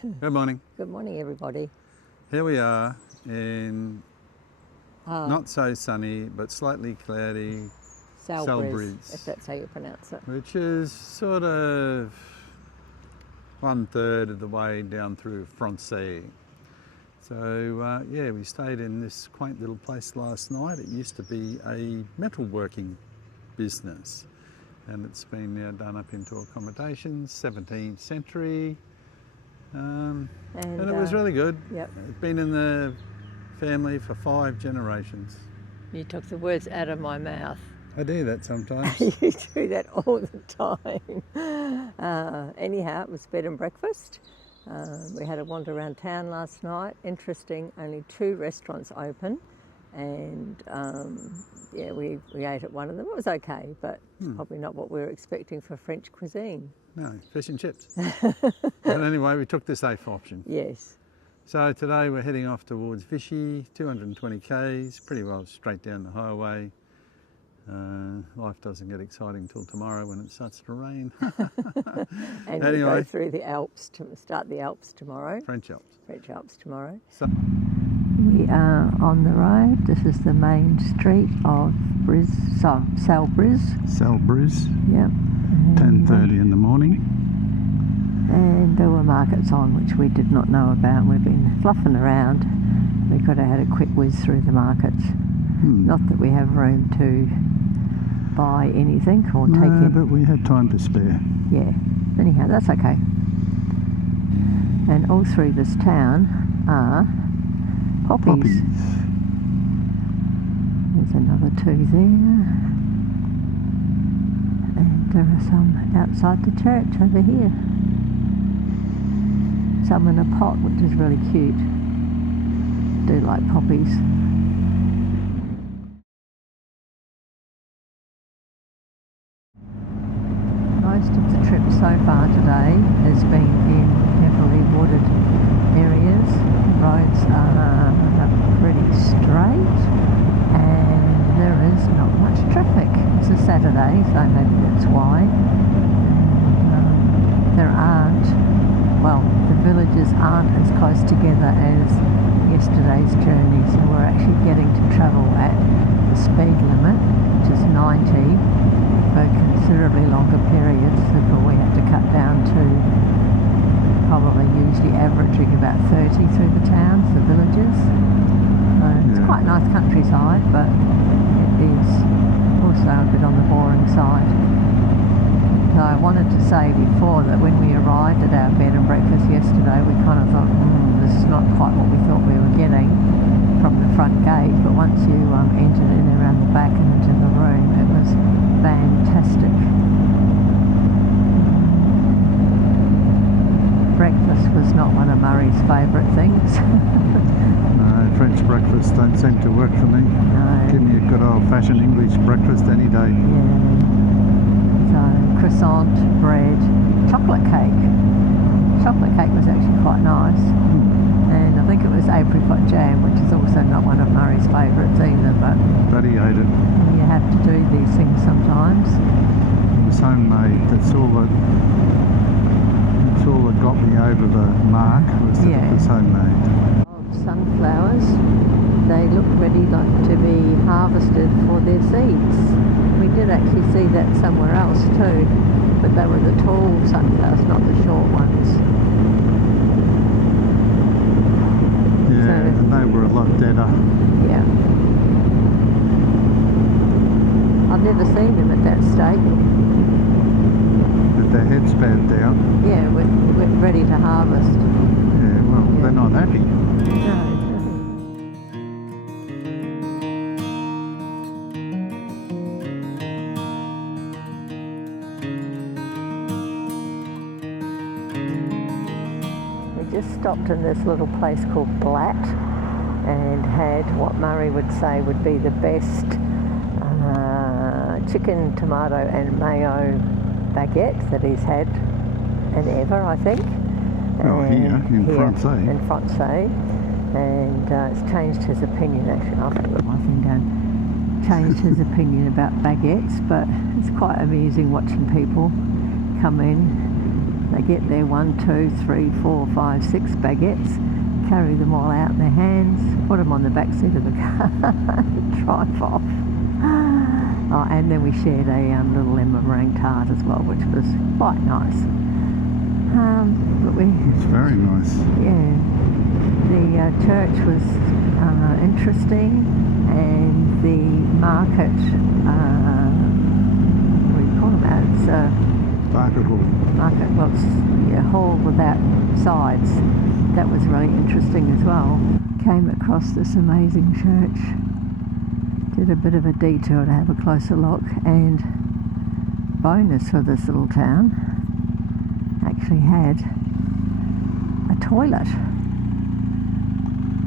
Good morning. Good morning, everybody. Here we are in not so sunny but slightly cloudy Salbris, if that's how you pronounce it. which is sort of 1/3 of the way down through Francais. So yeah, we stayed in this quaint little place last night. It used to be a metalworking business and it's been now done up into accommodations, 17th century. And it was really good. Yep. It's been in the family for 5 generations. You took the words out of my mouth. I do that sometimes. You do that all the time. Anyhow, it was bed and breakfast. We had a wander around town last night. Interesting, only 2 restaurants open. And yeah, we ate at one of them. It was okay, but it's probably not what we were expecting for French cuisine. No, fish and chips. But anyway, we took the safe option. Yes. So today we're heading off towards Vichy, 220 k's, pretty well straight down the highway. Life doesn't get exciting till tomorrow when it starts to rain. And anyway, we go through the Alps, to start the Alps tomorrow. French Alps. French Alps tomorrow. So We are on the road. This is the main street of Salbris. Salbris, Yep. 10:30 in the morning. And there were markets on which we did not know about. We've been fluffing around. We could have had a quick whiz through the markets. Not that we have room to buy anything or take in. But we had time to spare. Yeah. Anyhow, that's okay. And all through this town are poppies. There's another 2 there. And there are some outside the church over here. Some in a pot, which is really cute. Do like poppies. Most of the trip so far today has been in heavily wooded areas. Roads are pretty straight and there is not much traffic. It's a Saturday, so maybe that's why. There aren't, well, the villages aren't as close together as yesterday's journey, so we're actually getting to travel at the speed limit, which is 90, for considerably longer periods. Therefore we had to cut down to probably usually averaging about 30 through the towns, the villages. It's quite a nice countryside, but it is also a bit on the boring side. So I wanted to say before that when we arrived at our bed and breakfast yesterday, we kind of thought, this is not quite what we thought we were getting from the front gate, but once you entered in around the back and into the room, it was fantastic. Breakfast was not one of Murray's favourite things. No, French breakfasts don't seem to work for me. No. Give me a good old-fashioned English breakfast any day. Yeah. So croissant, bread, chocolate cake. Chocolate cake was actually quite nice. And I think it was apricot jam, which is also not one of Murray's favourites either, But he ate it. you have to do these things sometimes. It was homemade. That's all that got me over the mark, was that it was homemade. Sunflowers, they look ready to be harvested for their seeds. We did actually see that somewhere else too, but they were the tall sunflowers, not the short ones. Yeah, and they were a lot deader. Yeah. I've never seen them at that state. With their heads bowed down. Yeah, we're ready to harvest. Yeah, well, they're not happy. No. Just stopped in this little place called Blatt and had what Murray would say would be the best chicken, tomato and mayo baguette that he's had and ever, I think. Well, here in Francais. In Francais. And it's changed his opinion actually. I've got my thing down. Changed his opinion about baguettes, but it's quite amusing watching people come in They get their 1, 2, 3, 4, 5, 6 baguettes, carry them all out in their hands, put them on the back seat of the car, drive off. Oh, and then we shared a little lemon meringue tart as well, which was quite nice. It's very nice. Yeah, the church was interesting, and the market, what do you call that? It's Market hall. Market, well, it's a hall without sides. That was really interesting as well. Came across this amazing church, did a bit of a detour to have a closer look, and bonus for this little town, actually had a toilet.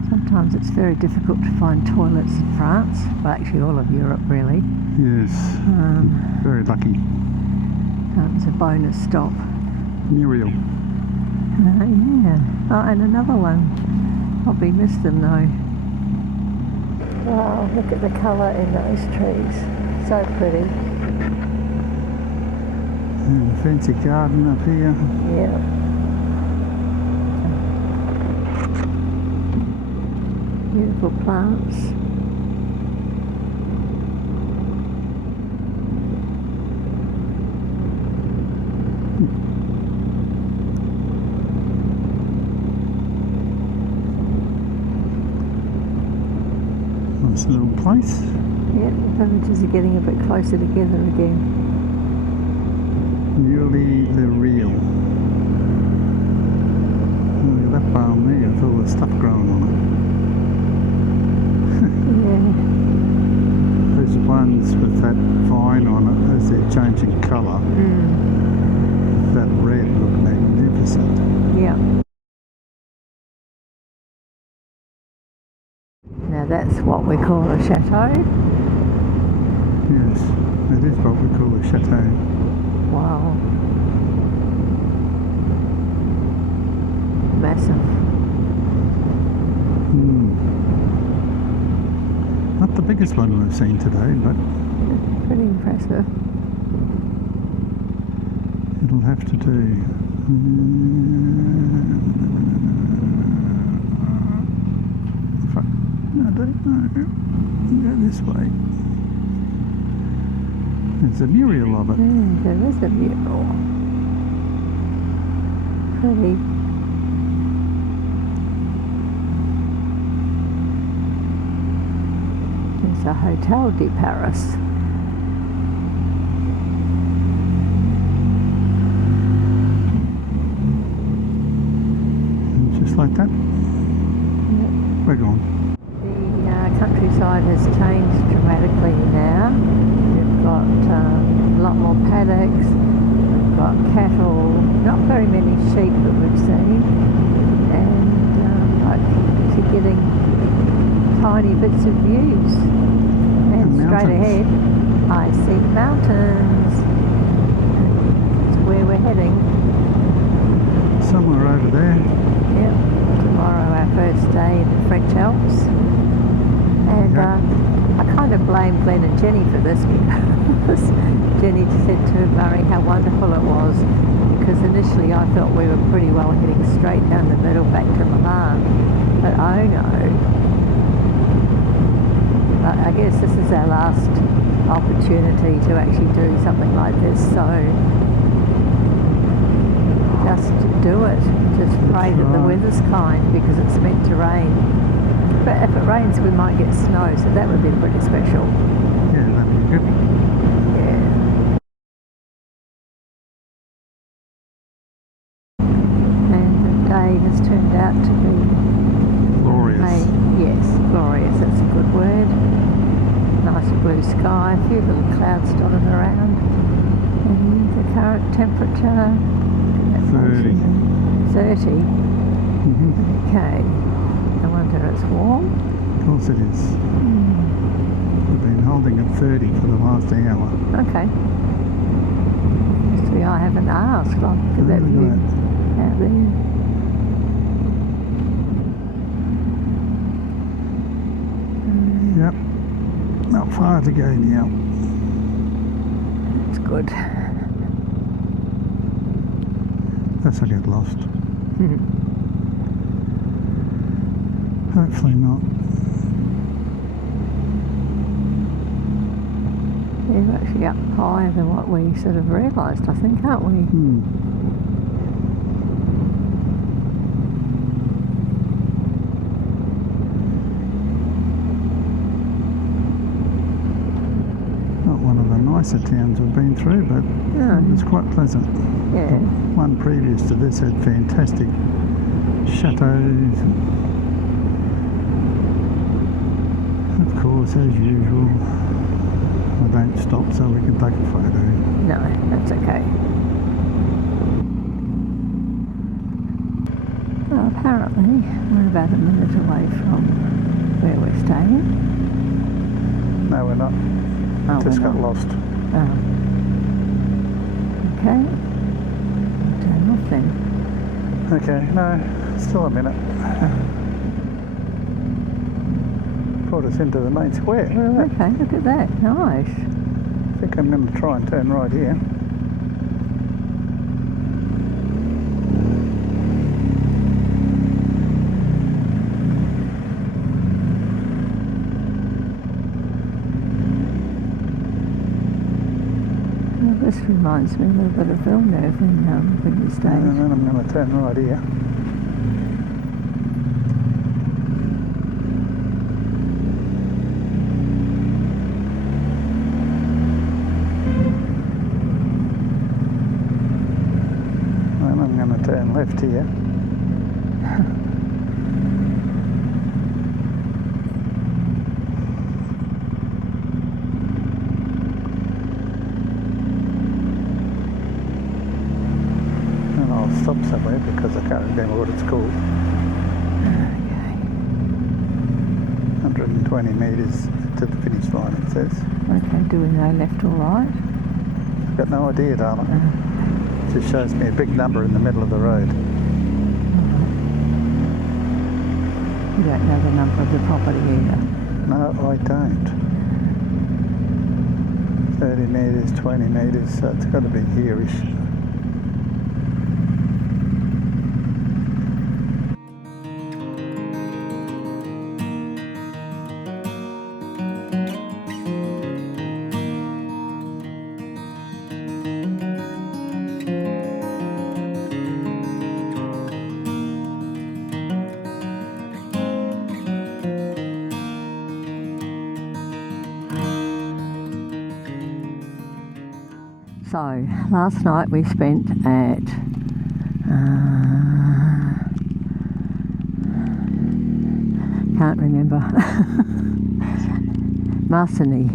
Sometimes it's very difficult to find toilets in France, well actually all of Europe really. Yes, very lucky. That was a bonus stop. Muriel. Yeah. Oh, and another one. Probably missed them though. Wow, look at the colour in those trees. So pretty. And a fancy garden up here. Yeah. Beautiful plants. Nice little place. Yeah, the villages are getting a bit closer together again. Newly the real. Look at that palm there with all the stuff growing on it. Yeah. Those ones with that vine on it as they're changing colour. That red look magnificent. Yeah. Now that's what we call a chateau. Yes, that is what we call a chateau. Wow. Massive. Not the biggest one we've seen today, but Pretty impressive. it'll have to do. Fuck, I don't know. Go this way. There's a mural of it. There is a mural. Pretty. There's a Hotel de Paris. And just like that, we're gone. The countryside has changed dramatically now. We've got a lot more paddocks, we've got cattle, not very many sheep that we've seen, and you're getting tiny bits of views. And straight ahead I see mountains. It's where we're heading. Somewhere over there. Yep. Tomorrow our first day in the French Alps. And I kind of blame Glenn and Jenny for this because Jenny said to Murray how wonderful it was, because initially I thought we were pretty well heading straight down the middle back to Milan. But oh no. I guess this is our last opportunity to actually do something like this, so just do it. Just pray that the weather's kind, because it's meant to rain. But if it rains we might get snow, so that would be pretty special. Yeah, that'd be good. Yeah. And the day has turned out to be Glorious. yes, glorious, that's a good word. Nice blue sky, a few little clouds dotted around, and the current temperature 30. 30. Okay, no wonder it's warm. Of course it is. We've been holding at 30 for the last hour. Okay. See, I haven't asked. Look at that view out there. Yep. Not far to go now. It's good. Unless I get lost. Hopefully not. Yeah, we're actually up higher than what we sort of realised, I think, aren't we? Not one of the nicer towns we've been through, but it was quite pleasant. Yeah. The one previous to this had fantastic chateaus. Of course, as usual, I don't stop so we can take a photo. No, that's okay. Well, apparently we're about a minute away from where we're staying. No, we're not. Just got lost. Oh. Okay. Turn off then. Okay, no, still a minute. Brought us into the main square. Okay, look at that. Nice. I think I'm going to try and turn right here. Well, this reminds me a little bit of Villeneuve when you stayed. And then I'm going to turn right here. Turn left here. And I'll stop somewhere because I can't remember what it's called. Okay. 120 metres to the finish line, it says. Okay, do we know left or right? I've got no idea, darling. It just shows me a big number in the middle of the road. You don't know the number of the property either? No, I don't. 30 metres, 20 metres, so it's got to be here-ish. So, last night we spent at can't remember Marcigny,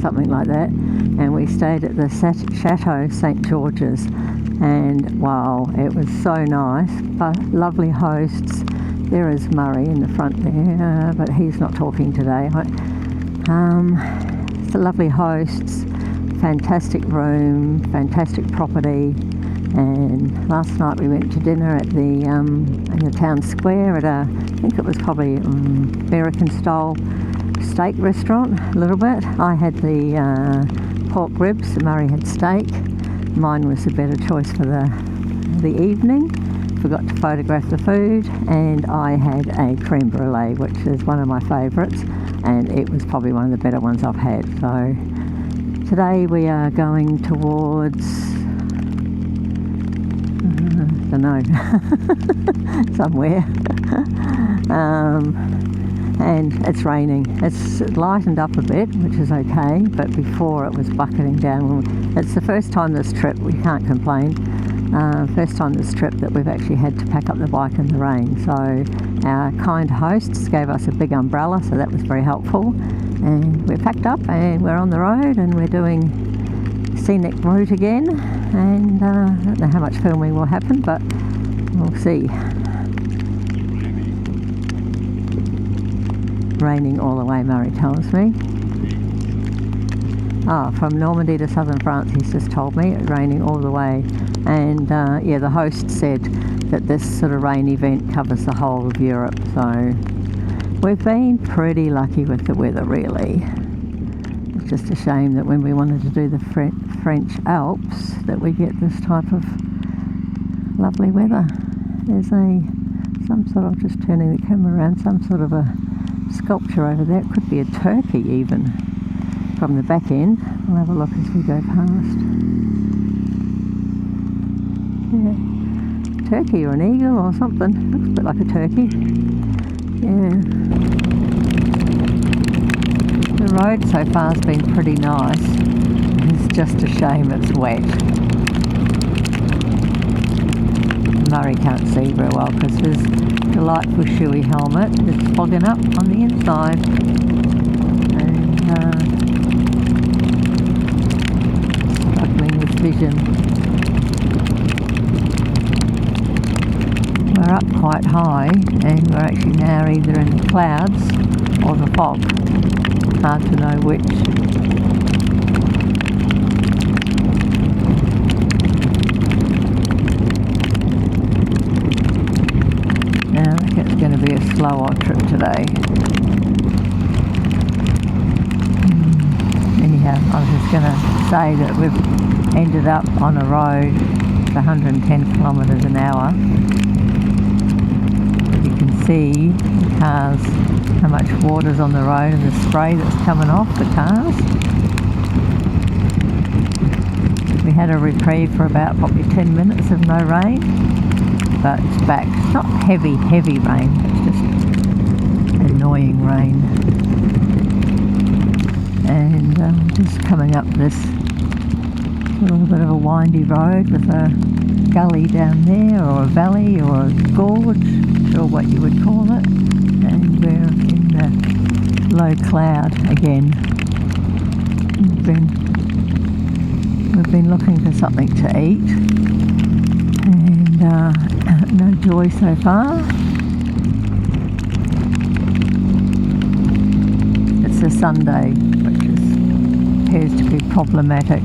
something like that, and we stayed at the Chateau St George's, and wow, it was so nice. But lovely hosts. There is Murray in the front there, but he's not talking today. It's lovely hosts. Fantastic room, fantastic property, and last night we went to dinner at the in the town square at I think it was probably American style steak restaurant a little bit. I had the pork ribs, Murray had steak. Mine was a better choice for the evening. Forgot to photograph the food, and I had a creme brulee, which is one of my favourites, and it was probably one of the better ones I've had. So today we are going towards, I don't know, somewhere, and it's raining. It's lightened up a bit, which is okay, but before it was bucketing down. It's the first time this trip, we can't complain, first time this trip that we've actually had to pack up the bike in the rain. So our kind hosts gave us a big umbrella, so that was very helpful. And we're packed up and we're on the road and we're doing scenic route again, and I don't know how much filming will happen, but we'll see. Raining all the way, Murray tells me. From Normandy to southern France, he's just told me, it's raining all the way. And yeah, the host said that this sort of rain event covers the whole of Europe, so we've been pretty lucky with the weather, really. It's just a shame that when we wanted to do the French Alps that we get this type of Lovely weather. There's some sort of, just turning the camera around, some sort of a sculpture over there. It could be a turkey even from the back end. We'll have a look as we go past. Yeah, turkey or an eagle or something. Looks a bit like a turkey. Yeah. The road so far has been pretty nice. It's just a shame it's wet. Murray can't see very well because his delightful shoey helmet is fogging up on the inside, and struggling with vision. We're up quite high and we're actually now either in the clouds or the fog. Hard to know which. It's going to be a slower trip today. Anyhow, I was just going to say that we've ended up on a road at 110 kilometres an hour. You can see the cars, how much water's on the road and the spray that's coming off the cars. We had a reprieve for about probably 10 minutes of no rain. But it's back. It's not heavy rain, it's just annoying rain. And just coming up this little bit of a windy road with a gully down there, or a valley, or a gorge, not sure what you would call it. And we're in the low cloud again. We've been looking for something to eat. No joy so far. It's a Sunday, which appears to be problematic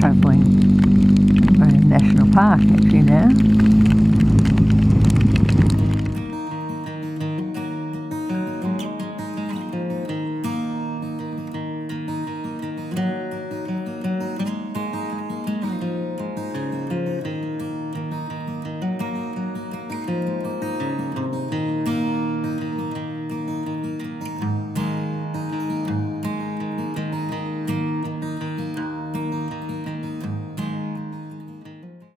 travelling. We're in a national park actually now.